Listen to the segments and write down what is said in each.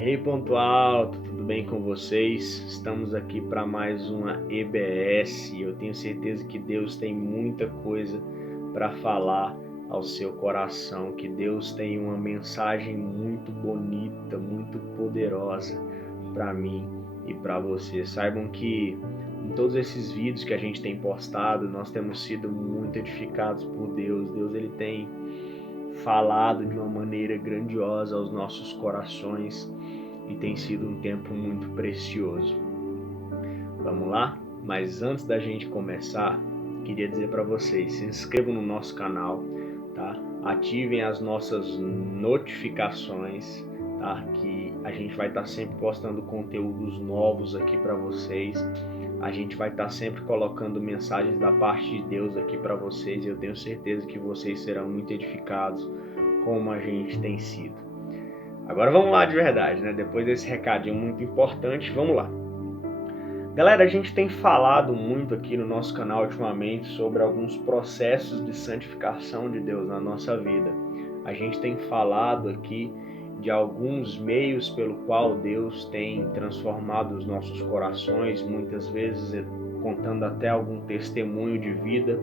Ei, ponto alto, tudo bem com vocês? Estamos aqui para mais uma EBS. Eu tenho certeza que Deus tem muita coisa para falar ao seu coração, que Deus tem uma mensagem muito bonita, muito poderosa para mim e para você. Saibam que em todos esses vídeos que a gente tem postado, nós temos sido muito edificados por Deus. Deus ele tem falado de uma maneira grandiosa aos nossos corações e tem sido um tempo muito precioso. Vamos lá? Mas antes da gente começar, queria dizer para vocês, se inscrevam no nosso canal, tá? Ativem as nossas notificações, tá? Que a gente vai estar sempre postando conteúdos novos aqui para vocês. A gente vai estar sempre colocando mensagens da parte de Deus aqui para vocês e eu tenho certeza que vocês serão muito edificados como a gente tem sido. Agora vamos lá de verdade, né? Depois desse recadinho muito importante, vamos lá. Galera, a gente tem falado muito aqui no nosso canal ultimamente sobre alguns processos de santificação de Deus na nossa vida. A gente tem falado aqui de alguns meios pelo qual Deus tem transformado os nossos corações, muitas vezes contando até algum testemunho de vida.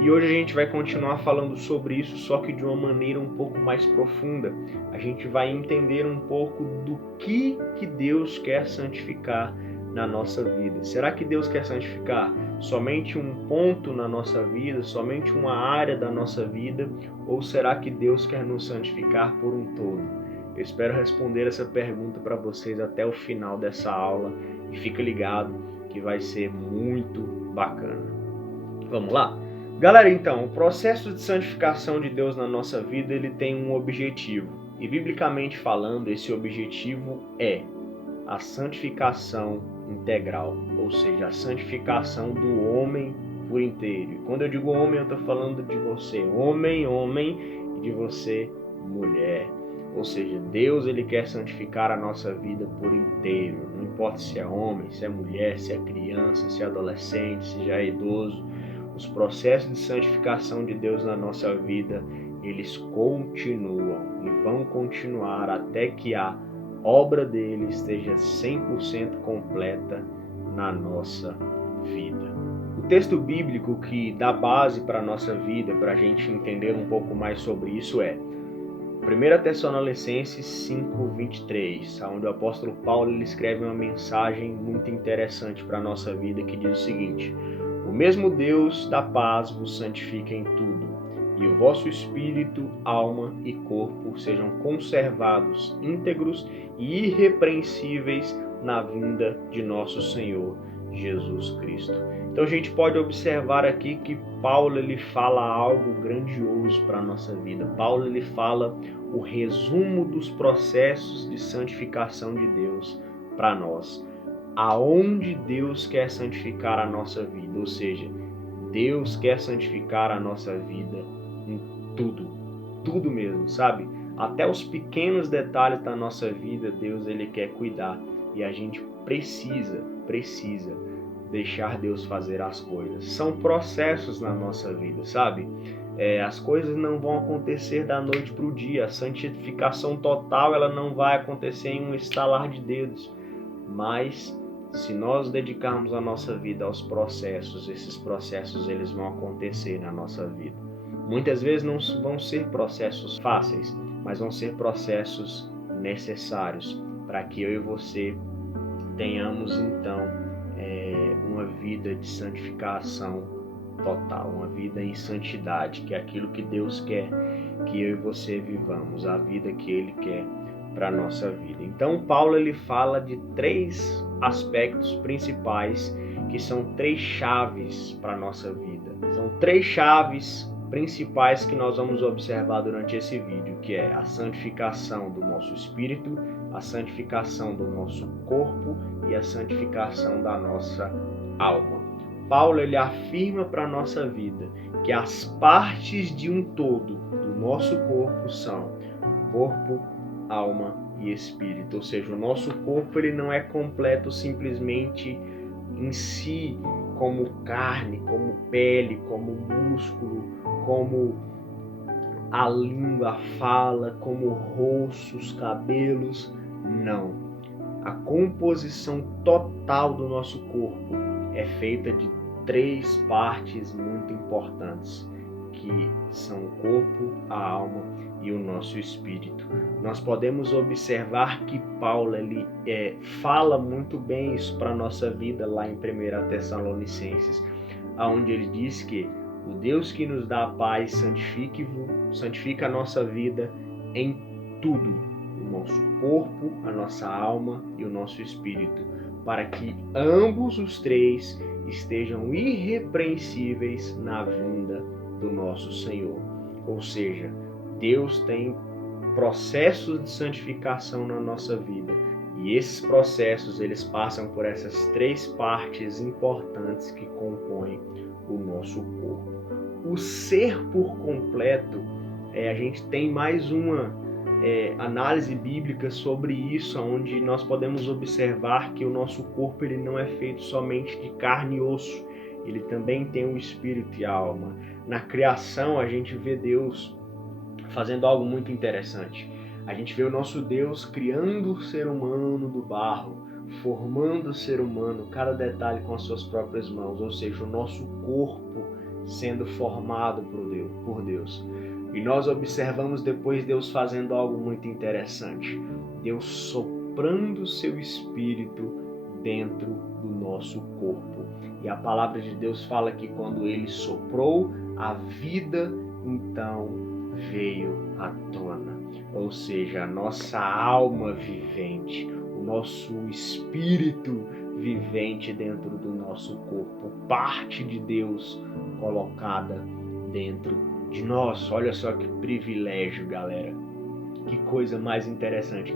E hoje a gente vai continuar falando sobre isso, só que de uma maneira um pouco mais profunda. A gente vai entender um pouco do que Deus quer santificar na nossa vida. Será que Deus quer santificar somente um ponto na nossa vida, somente uma área da nossa vida? Ou será que Deus quer nos santificar por um todo? Eu espero responder essa pergunta para vocês até o final dessa aula e fica ligado que vai ser muito bacana. Vamos lá? Galera, então, o processo de santificação de Deus na nossa vida, ele tem um objetivo. E biblicamente falando, esse objetivo é a santificação integral, ou seja, a santificação do homem por inteiro. E quando eu digo homem, eu estou falando de você, homem, e de você, mulher. Ou seja, Deus ele quer santificar a nossa vida por inteiro. Não importa se é homem, se é mulher, se é criança, se é adolescente, se já é idoso. Os processos de santificação de Deus na nossa vida, eles continuam e vão continuar até que a obra dele esteja 100% completa na nossa vida. O texto bíblico que dá base para a nossa vida, para a gente entender um pouco mais sobre isso é 1 Tessalonicenses 5:23, onde o apóstolo Paulo ele escreve uma mensagem muito interessante para a nossa vida que diz o seguinte: o mesmo Deus da paz vos santifica em tudo, e o vosso espírito, alma e corpo sejam conservados íntegros e irrepreensíveis na vinda de nosso Senhor Jesus Cristo. Então a gente pode observar aqui que Paulo ele fala algo grandioso para a nossa vida. Paulo ele fala o resumo dos processos de santificação de Deus para nós. Aonde Deus quer santificar a nossa vida, ou seja, Deus quer santificar a nossa vida em tudo mesmo, sabe? Até os pequenos detalhes da nossa vida, Deus ele quer cuidar e a gente precisa deixar Deus fazer as coisas. São processos na nossa vida, sabe? As coisas não vão acontecer da noite para o dia. A santificação total ela não vai acontecer em um estalar de dedos, mas se nós dedicarmos a nossa vida aos processos, esses processos eles vão acontecer na nossa vida. Muitas vezes não vão ser processos fáceis, mas vão ser processos necessários para que eu e você tenhamos então uma vida de santificação total, uma vida em santidade, que é aquilo que Deus quer que eu e você vivamos, a vida que Ele quer para a nossa vida. Então Paulo ele fala de três aspectos principais que são três chaves para a nossa vida. São três chaves principais que nós vamos observar durante esse vídeo, que é a santificação do nosso espírito, a santificação do nosso corpo e a santificação da nossa alma. Paulo ele afirma para a nossa vida que as partes de um todo do nosso corpo são corpo, alma e espírito. Ou seja, o nosso corpo ele não é completo simplesmente em si, como carne, como pele, como músculo, como a língua, a fala, como o rosto, os cabelos. Não. A composição total do nosso corpo é feita de 3 partes muito importantes, que são o corpo, a alma e o nosso espírito. Nós podemos observar que Paulo fala muito bem isso para a nossa vida lá em 1 Tessalonicenses, onde ele diz que o Deus que nos dá a paz santifica a nossa vida em tudo, o nosso corpo, a nossa alma e o nosso espírito, para que ambos os 3 estejam irrepreensíveis na vinda do nosso Senhor. Ou seja, Deus tem processos de santificação na nossa vida, e esses processos eles passam por essas 3 partes importantes que compõem o nosso corpo. O ser por completo, a gente tem mais uma análise bíblica sobre isso, onde nós podemos observar que o nosso corpo ele não é feito somente de carne e osso, ele também tem um espírito e alma. Na criação a gente vê Deus fazendo algo muito interessante. A gente vê o nosso Deus criando o ser humano do barro, formando o ser humano, cada detalhe com as suas próprias mãos, ou seja, o nosso corpo sendo formado por Deus. E nós observamos depois Deus fazendo algo muito interessante. Deus soprando o seu espírito dentro do nosso corpo. E a palavra de Deus fala que quando ele soprou, a vida então veio à tona. Ou seja, a nossa alma vivente, o nosso espírito vivente dentro do nosso corpo, parte de Deus colocada dentro de nós. Olha só que privilégio, galera. Que coisa mais interessante,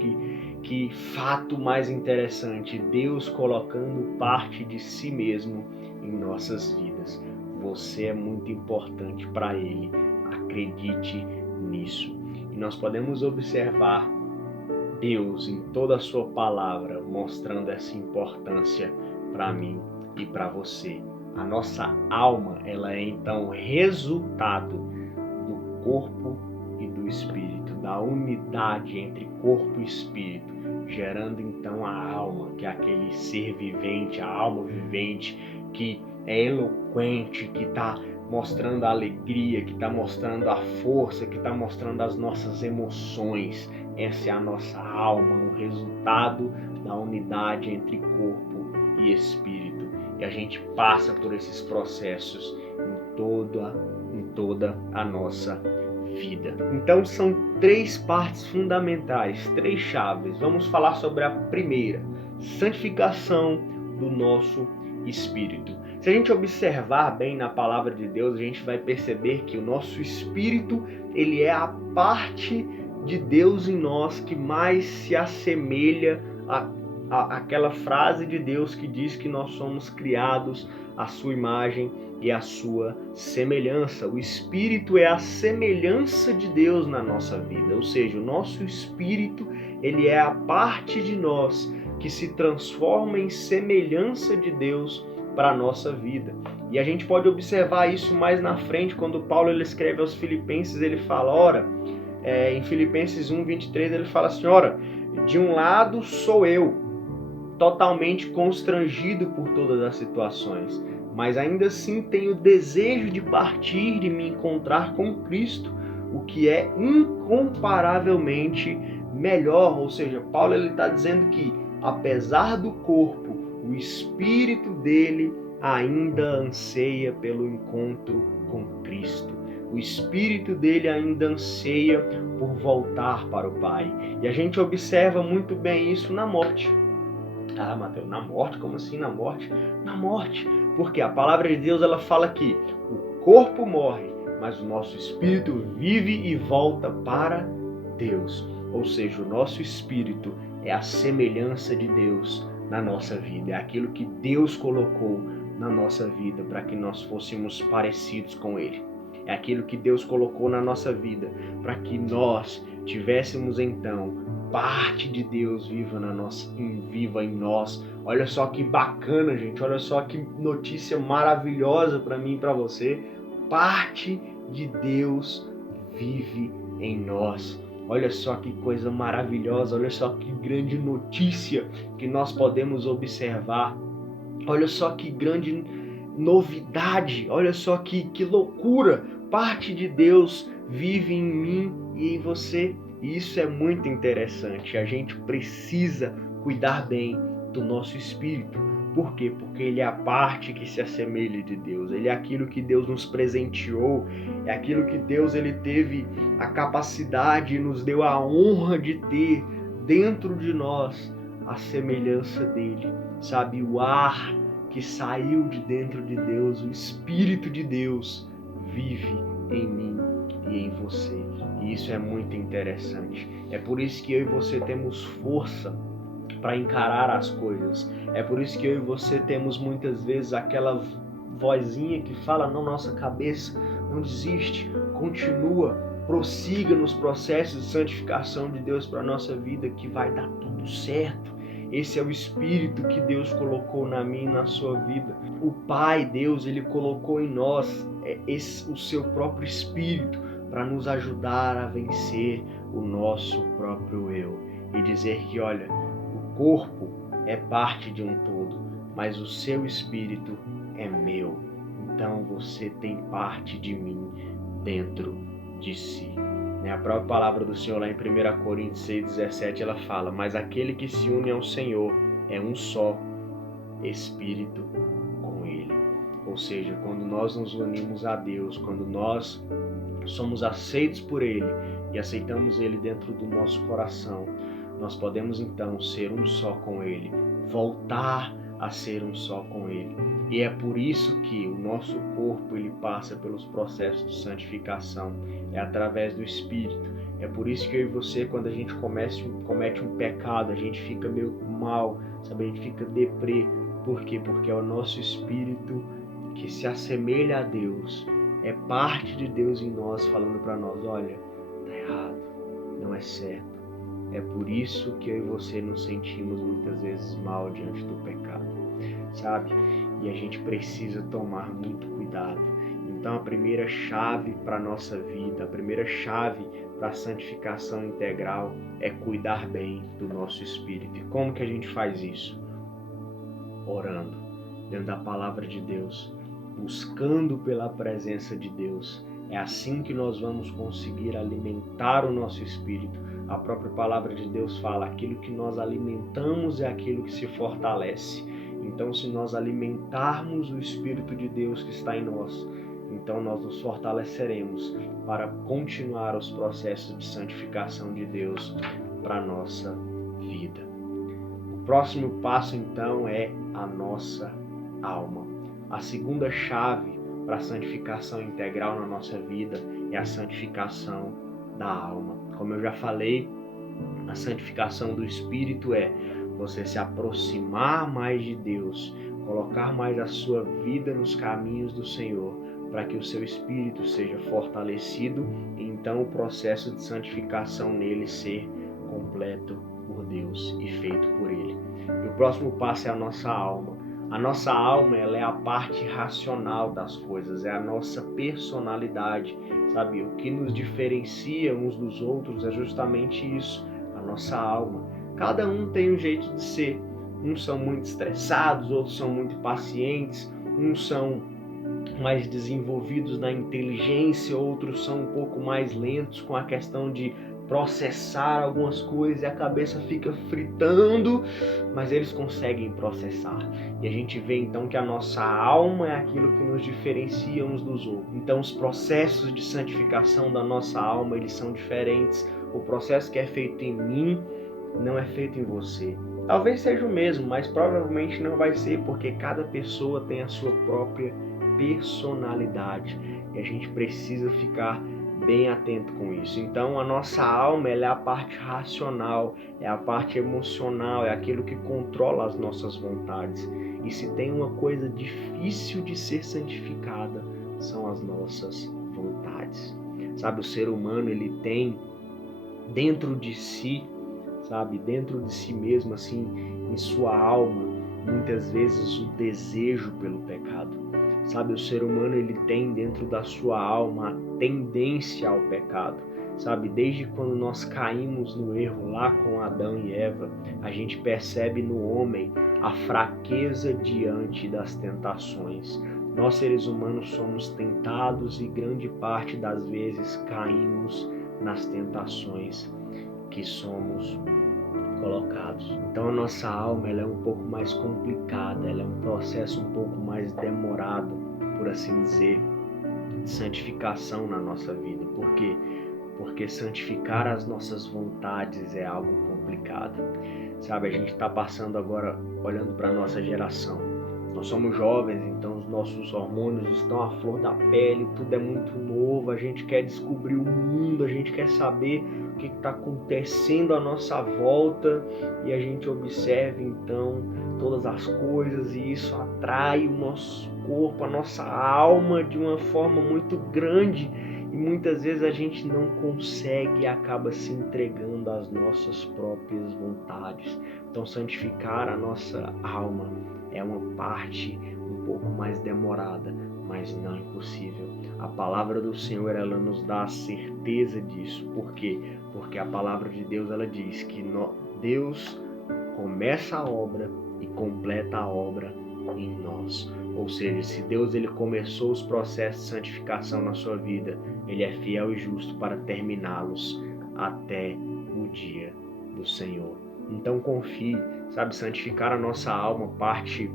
que fato mais interessante, Deus colocando parte de si mesmo em nossas vidas. Você é muito importante para Ele, acredite nisso. E nós podemos observar Deus em toda a sua palavra, mostrando essa importância para mim e para você. A nossa alma, ela é então resultado do corpo e do espírito, da unidade entre corpo e espírito, gerando então a alma, que é aquele ser vivente, a alma vivente, que é eloquente, que está mostrando a alegria, que está mostrando a força, que está mostrando as nossas emoções. Essa é a nossa alma, o resultado da unidade entre corpo e espírito. E a gente passa por esses processos em toda a nossa vida. Então são 3 partes fundamentais, 3 chaves. Vamos falar sobre a primeira, santificação do nosso espírito. Se a gente observar bem na palavra de Deus, a gente vai perceber que o nosso espírito, ele é a parte de Deus em nós que mais se assemelha àquela frase de Deus que diz que nós somos criados à sua imagem e à sua semelhança. O espírito é a semelhança de Deus na nossa vida, ou seja, o nosso espírito, ele é a parte de nós que se transforma em semelhança de Deus para a nossa vida. E a gente pode observar isso mais na frente, quando Paulo ele escreve aos Filipenses, ele fala, em Filipenses 1:23, ele fala assim, de um lado sou eu, totalmente constrangido por todas as situações, mas ainda assim tenho desejo de partir e me encontrar com Cristo, o que é incomparavelmente melhor. Ou seja, Paulo está dizendo que, apesar do corpo, o espírito dele ainda anseia pelo encontro com Cristo. O espírito dele ainda anseia por voltar para o Pai. E a gente observa muito bem isso na morte. Ah, Mateus, na morte? Como assim na morte? Na morte. Porque a palavra de Deus ela fala que o corpo morre, mas o nosso espírito vive e volta para Deus. Ou seja, o nosso espírito é a semelhança de Deus na nossa vida. É aquilo que Deus colocou na nossa vida para que nós fôssemos parecidos com Ele. É aquilo que Deus colocou na nossa vida para que nós tivéssemos então parte de Deus viva em nós. Olha só que bacana, gente. Olha só que notícia maravilhosa para mim e para você. Parte de Deus vive em nós. Olha só que coisa maravilhosa, olha só que grande notícia que nós podemos observar. Olha só que grande novidade, olha só que loucura. Parte de Deus vive em mim e em você. E isso é muito interessante. A gente precisa cuidar bem do nosso espírito. Por quê? Porque ele é a parte que se assemelha de Deus. Ele é aquilo que Deus nos presenteou, é aquilo que Deus ele teve a capacidade e nos deu a honra de ter dentro de nós a semelhança dele. Sabe, o ar que saiu de dentro de Deus, o Espírito de Deus vive em mim e em você. E isso é muito interessante. É por isso que eu e você temos força para encarar as coisas. É por isso que eu e você temos muitas vezes aquela vozinha que fala na nossa cabeça: não desiste, continua, prossiga nos processos de santificação de Deus para a nossa vida, que vai dar tudo certo. Esse é o Espírito que Deus colocou na minha e na sua vida. O Pai, Deus, Ele colocou em nós o seu próprio Espírito para nos ajudar a vencer o nosso próprio eu. E dizer que, olha, o corpo é parte de um todo, mas o seu espírito é meu. Então você tem parte de mim dentro de si. A própria palavra do Senhor lá em 1 Coríntios 6,17 ela fala: mas aquele que se une ao Senhor é um só espírito com Ele. Ou seja, quando nós nos unimos a Deus, quando nós somos aceitos por Ele e aceitamos Ele dentro do nosso coração, nós podemos então ser um só com Ele, voltar a ser um só com Ele. E é por isso que o nosso corpo ele passa pelos processos de santificação, é através do Espírito. É por isso que eu e você, quando a gente comete um pecado, a gente fica meio mal, sabe? A gente fica deprê. Por quê? Porque é o nosso espírito que se assemelha a Deus, é parte de Deus em nós, falando para nós: olha, tá errado, não é certo. É por isso que eu e você nos sentimos muitas vezes mal diante do pecado, sabe? E a gente precisa tomar muito cuidado. Então a primeira chave para a nossa vida, a primeira chave para a santificação integral é cuidar bem do nosso espírito. E como que a gente faz isso? Orando, dentro da palavra de Deus, buscando pela presença de Deus. É assim que nós vamos conseguir alimentar o nosso espírito. A própria palavra de Deus fala: aquilo que nós alimentamos é aquilo que se fortalece. Então, se nós alimentarmos o Espírito de Deus que está em nós, então nós nos fortaleceremos para continuar os processos de santificação de Deus para a nossa vida. O próximo passo, então, é a nossa alma. A segunda chave para a santificação integral na nossa vida é a santificação da alma. Como eu já falei, a santificação do Espírito é você se aproximar mais de Deus, colocar mais a sua vida nos caminhos do Senhor, para que o seu espírito seja fortalecido e então o processo de santificação nele ser completo por Deus e feito por Ele. E o próximo passo é a nossa alma. A nossa alma, ela é a parte racional das coisas, é a nossa personalidade, sabe? O que nos diferencia uns dos outros é justamente isso, a nossa alma. Cada um tem um jeito de ser. Uns são muito estressados, outros são muito pacientes, uns são mais desenvolvidos na inteligência, outros são um pouco mais lentos com a questão de processar algumas coisas e a cabeça fica fritando, mas eles conseguem processar. E a gente vê então que a nossa alma é aquilo que nos diferencia uns dos outros. Então os processos de santificação da nossa alma, eles são diferentes. O processo que é feito em mim não é feito em você. Talvez seja o mesmo, mas provavelmente não vai ser, porque cada pessoa tem a sua própria personalidade e a gente precisa ficar bem atento com isso. Então a nossa alma, ela é a parte racional, é a parte emocional, é aquilo que controla as nossas vontades. E se tem uma coisa difícil de ser santificada, são as nossas vontades. Sabe, o ser humano, ele tem dentro de si, sabe, dentro de si mesmo, assim, em sua alma, muitas vezes o desejo pelo pecado. Sabe, o ser humano ele tem dentro da sua alma a tendência ao pecado. Sabe, desde quando nós caímos no erro lá com Adão e Eva, a gente percebe no homem a fraqueza diante das tentações. Nós, seres humanos, somos tentados e grande parte das vezes caímos nas tentações que somos colocados. Então a nossa alma ela é um pouco mais complicada, ela é um processo um pouco mais demorado, por assim dizer, de santificação na nossa vida. Por quê? Porque santificar as nossas vontades é algo complicado. Sabe, a gente está passando agora, olhando para a nossa geração. Nós somos jovens, então os nossos hormônios estão à flor da pele, tudo é muito novo, a gente quer descobrir o mundo, a gente quer saber o que está acontecendo à nossa volta e a gente observa então todas as coisas e isso atrai o nosso corpo, a nossa alma de uma forma muito grande. E muitas vezes a gente não consegue e acaba se entregando às nossas próprias vontades. Então santificar a nossa alma é uma parte um pouco mais demorada, mas não impossível. A palavra do Senhor ela nos dá a certeza disso. Por quê? Porque a palavra de Deus ela diz que Deus começa a obra e completa a obra em nós. Ou seja, se Deus ele começou os processos de santificação na sua vida, ele é fiel e justo para terminá-los até o dia do Senhor. Então confie, sabe, santificar a nossa alma parte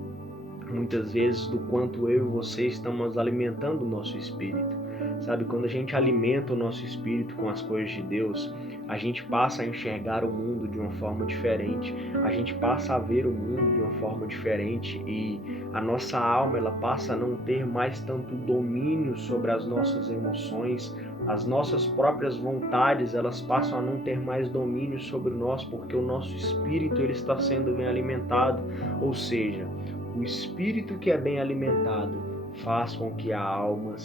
muitas vezes do quanto eu e você estamos alimentando o nosso espírito. Sabe, quando a gente alimenta o nosso espírito com as coisas de Deus, a gente passa a enxergar o mundo de uma forma diferente, a gente passa a ver o mundo de uma forma diferente e a nossa alma ela passa a não ter mais tanto domínio sobre as nossas emoções, as nossas próprias vontades elas passam a não ter mais domínio sobre nós porque o nosso espírito ele está sendo bem alimentado, ou seja, o espírito que é bem alimentado faz com que a alma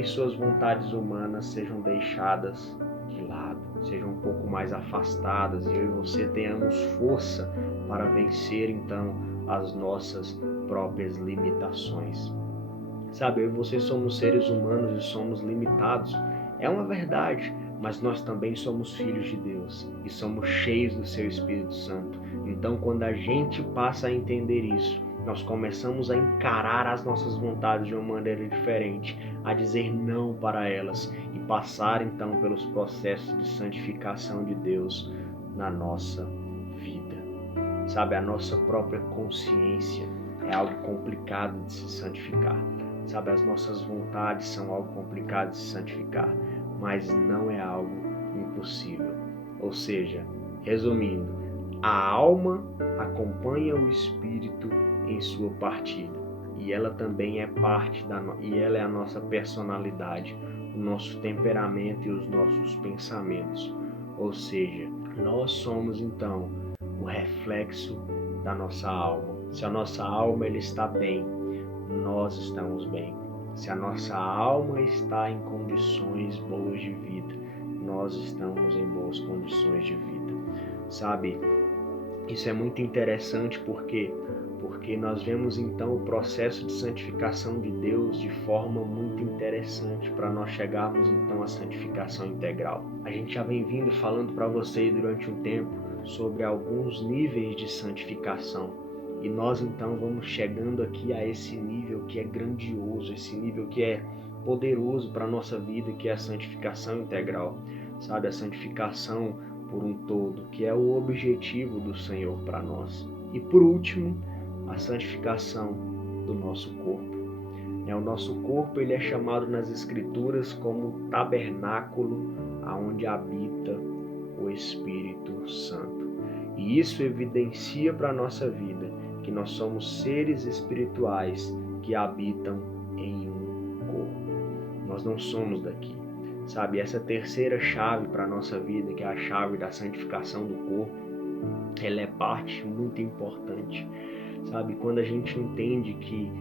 e suas vontades humanas sejam deixadas de lado, sejam um pouco mais afastadas e eu e você tenhamos força para vencer então as nossas próprias limitações. Sabe, eu e você somos seres humanos e somos limitados. É uma verdade, mas nós também somos filhos de Deus e somos cheios do seu Espírito Santo. Então, quando a gente passa a entender isso, nós começamos a encarar as nossas vontades de uma maneira diferente, a dizer não para elas e passar então pelos processos de santificação de Deus na nossa vida. Sabe, a nossa própria consciência é algo complicado de se santificar. Sabe, as nossas vontades são algo complicado de se santificar, mas não é algo impossível. Ou seja, resumindo, a alma acompanha o espírito em sua partida e ela também é parte e ela é a nossa personalidade, o nosso temperamento e os nossos pensamentos. Ou seja, nós somos então o reflexo da nossa alma. Se a nossa alma ela está bem, nós estamos bem. Se a nossa alma está em condições boas de vida, nós estamos em boas condições de vida. Sabe, isso é muito interessante porque nós vemos então o processo de santificação de Deus de forma muito interessante para nós chegarmos então à santificação integral. A gente já vem vindo falando para vocês durante um tempo sobre alguns níveis de santificação. E nós então vamos chegando aqui a esse nível que é grandioso, esse nível que é poderoso para a nossa vida, que é a santificação integral. Sabe, a santificação por um todo, que é o objetivo do Senhor para nós. E por último, a santificação do nosso corpo. O nosso corpo ele é chamado nas Escrituras como tabernáculo aonde habita o Espírito Santo. E isso evidencia para a nossa vida que nós somos seres espirituais que habitam em um corpo. Nós não somos daqui. Sabe, essa terceira chave para a nossa vida, que é a chave da santificação do corpo, ela é parte muito importante. Sabe, quando a gente entende que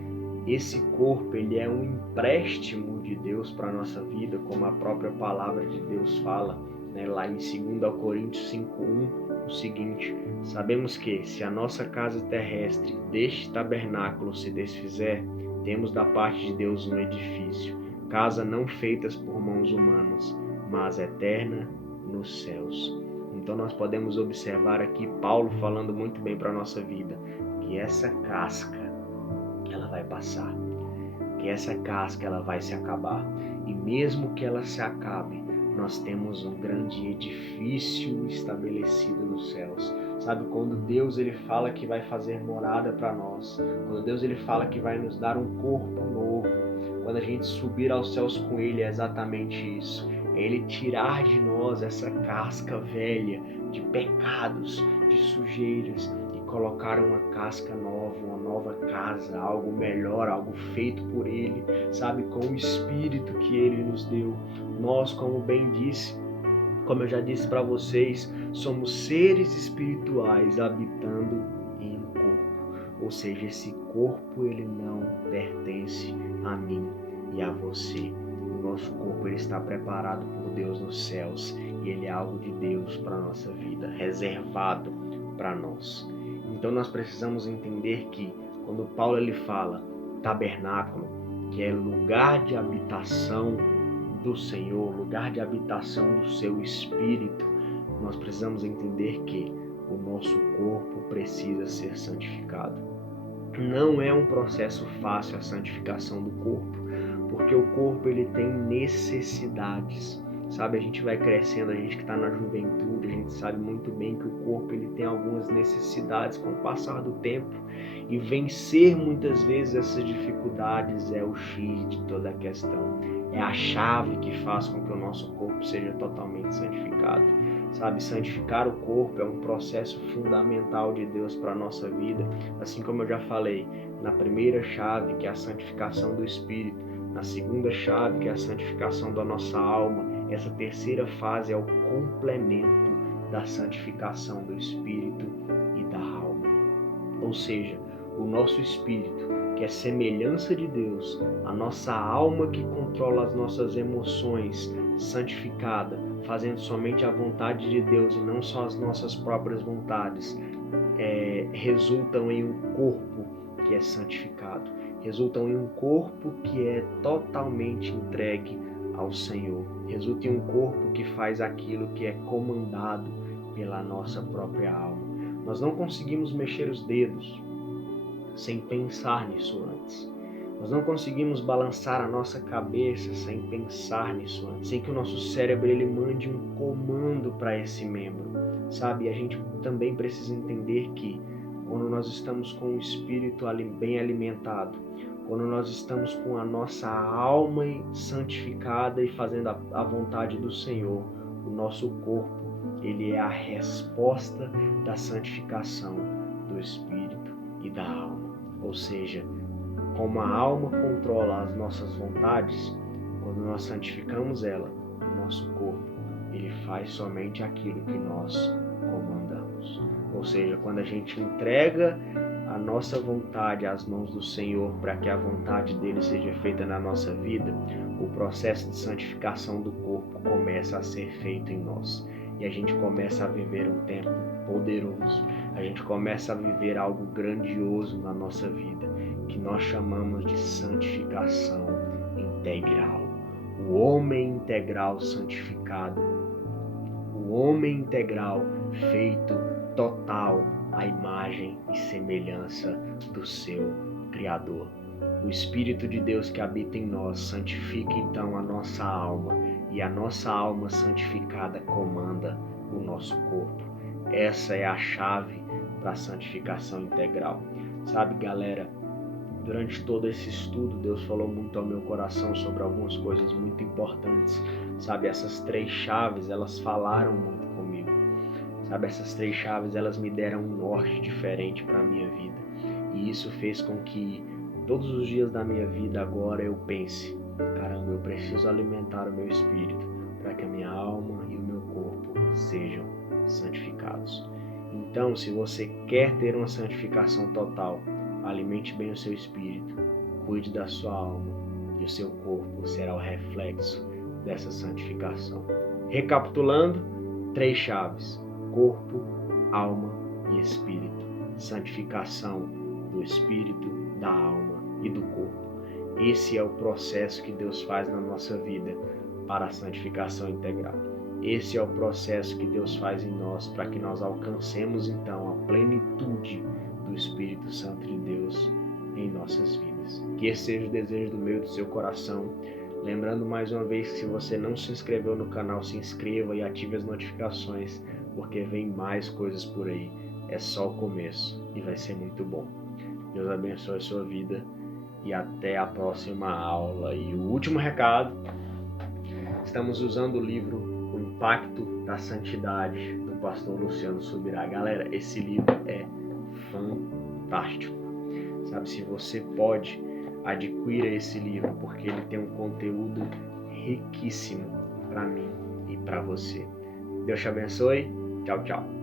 esse corpo ele é um empréstimo de Deus para a nossa vida, como a própria palavra de Deus fala, lá em 2 Coríntios 5:1, o seguinte: sabemos que se a nossa casa terrestre deste tabernáculo se desfizer, temos da parte de Deus um edifício, casa não feitas por mãos humanas, mas eterna nos céus. Então nós podemos observar aqui Paulo falando muito bem para a nossa vida, que essa casca, ela vai passar, que essa casca, ela vai se acabar. E mesmo que ela se acabe, nós temos um grande edifício estabelecido nos céus. Sabe, quando Deus ele fala que vai fazer morada para nós, quando Deus ele fala que vai nos dar um corpo novo, quando a gente subir aos céus com Ele, é exatamente isso. É Ele tirar de nós essa casca velha de pecados, de sujeiras, e colocar uma casca nova, uma nova casa, algo melhor, algo feito por Ele, sabe, com o Espírito que Ele nos deu. Nós, como bem disse, como eu já disse para vocês, somos seres espirituais habitando em um corpo. Ou seja, esse corpo ele não pertence a mim e a você. O nosso corpo ele está preparado por Deus nos céus e ele é algo de Deus para a nossa vida, reservado para nós. Então nós precisamos entender que quando Paulo ele fala tabernáculo, que é lugar de habitação do Senhor, lugar de habitação do seu Espírito, nós precisamos entender que o nosso corpo precisa ser santificado. Não é um processo fácil a santificação do corpo, porque o corpo ele tem necessidades. Sabe, a gente vai crescendo, a gente que está na juventude, a gente sabe muito bem que o corpo ele tem algumas necessidades com o passar do tempo, e vencer muitas vezes essas dificuldades é o X de toda a questão. É a chave que faz com que o nosso corpo seja totalmente santificado. Sabe, santificar o corpo é um processo fundamental de Deus para a nossa vida. Assim como eu já falei, na primeira chave, que é a santificação do Espírito, na segunda chave, que é a santificação da nossa alma, essa terceira fase é o complemento da santificação do Espírito e da alma. Ou seja, o nosso Espírito, que é semelhança de Deus, a nossa alma que controla as nossas emoções, santificada, fazendo somente a vontade de Deus e não só as nossas próprias vontades, resultam em um corpo que é santificado, resultam em um corpo que é totalmente entregue ao Senhor, resulta em um corpo que faz aquilo que é comandado pela nossa própria alma. Nós não conseguimos mexer os dedos sem pensar nisso antes. Nós não conseguimos balançar a nossa cabeça sem pensar nisso antes, sem que o nosso cérebro ele mande um comando para esse membro, sabe? E a gente também precisa entender que quando nós estamos com o espírito bem alimentado, quando nós estamos com a nossa alma santificada e fazendo a vontade do Senhor, o nosso corpo ele é a resposta da santificação do espírito e da alma. Ou seja, como a alma controla as nossas vontades, quando nós santificamos ela, o nosso corpo, ele faz somente aquilo que nós comandamos. Ou seja, quando a gente entrega a nossa vontade às mãos do Senhor para que a vontade dele seja feita na nossa vida, o processo de santificação do corpo começa a ser feito em nós. E a gente começa a viver um tempo poderoso. A gente começa a viver algo grandioso na nossa vida, que nós chamamos de santificação integral. O homem integral santificado. O homem integral feito total à imagem e semelhança do seu Criador. O Espírito de Deus que habita em nós santifica então a nossa alma, e a nossa alma santificada comanda o nosso corpo. Essa é a chave para a santificação integral. Sabe, galera, durante todo esse estudo, Deus falou muito ao meu coração sobre algumas coisas muito importantes. Sabe, essas 3 chaves, elas falaram muito comigo. Sabe, essas 3 chaves, elas me deram um norte diferente para a minha vida. E isso fez com que todos os dias da minha vida agora eu pense, caramba, eu preciso alimentar o meu espírito para que a minha alma e o meu corpo sejam santificados. Então, se você quer ter uma santificação total, alimente bem o seu espírito, cuide da sua alma e o seu corpo será o reflexo dessa santificação. Recapitulando, 3 chaves: corpo, alma e espírito. Santificação do espírito, da alma e do corpo. Esse é o processo que Deus faz na nossa vida para a santificação integral. Esse é o processo que Deus faz em nós para que nós alcancemos então a plenitude do Espírito Santo de Deus em nossas vidas. Que esse seja o desejo do meu e do seu coração. Lembrando mais uma vez que se você não se inscreveu no canal, se inscreva e ative as notificações, porque vem mais coisas por aí. É só o começo e vai ser muito bom. Deus abençoe a sua vida e até a próxima aula. E o último recado, estamos usando o livro O Impacto da Santidade, do pastor Luciano Subirá. Galera, esse livro é fantástico. Sabe, se você pode, adquira esse livro, porque ele tem um conteúdo riquíssimo para mim e para você. Deus te abençoe. Tchau, tchau.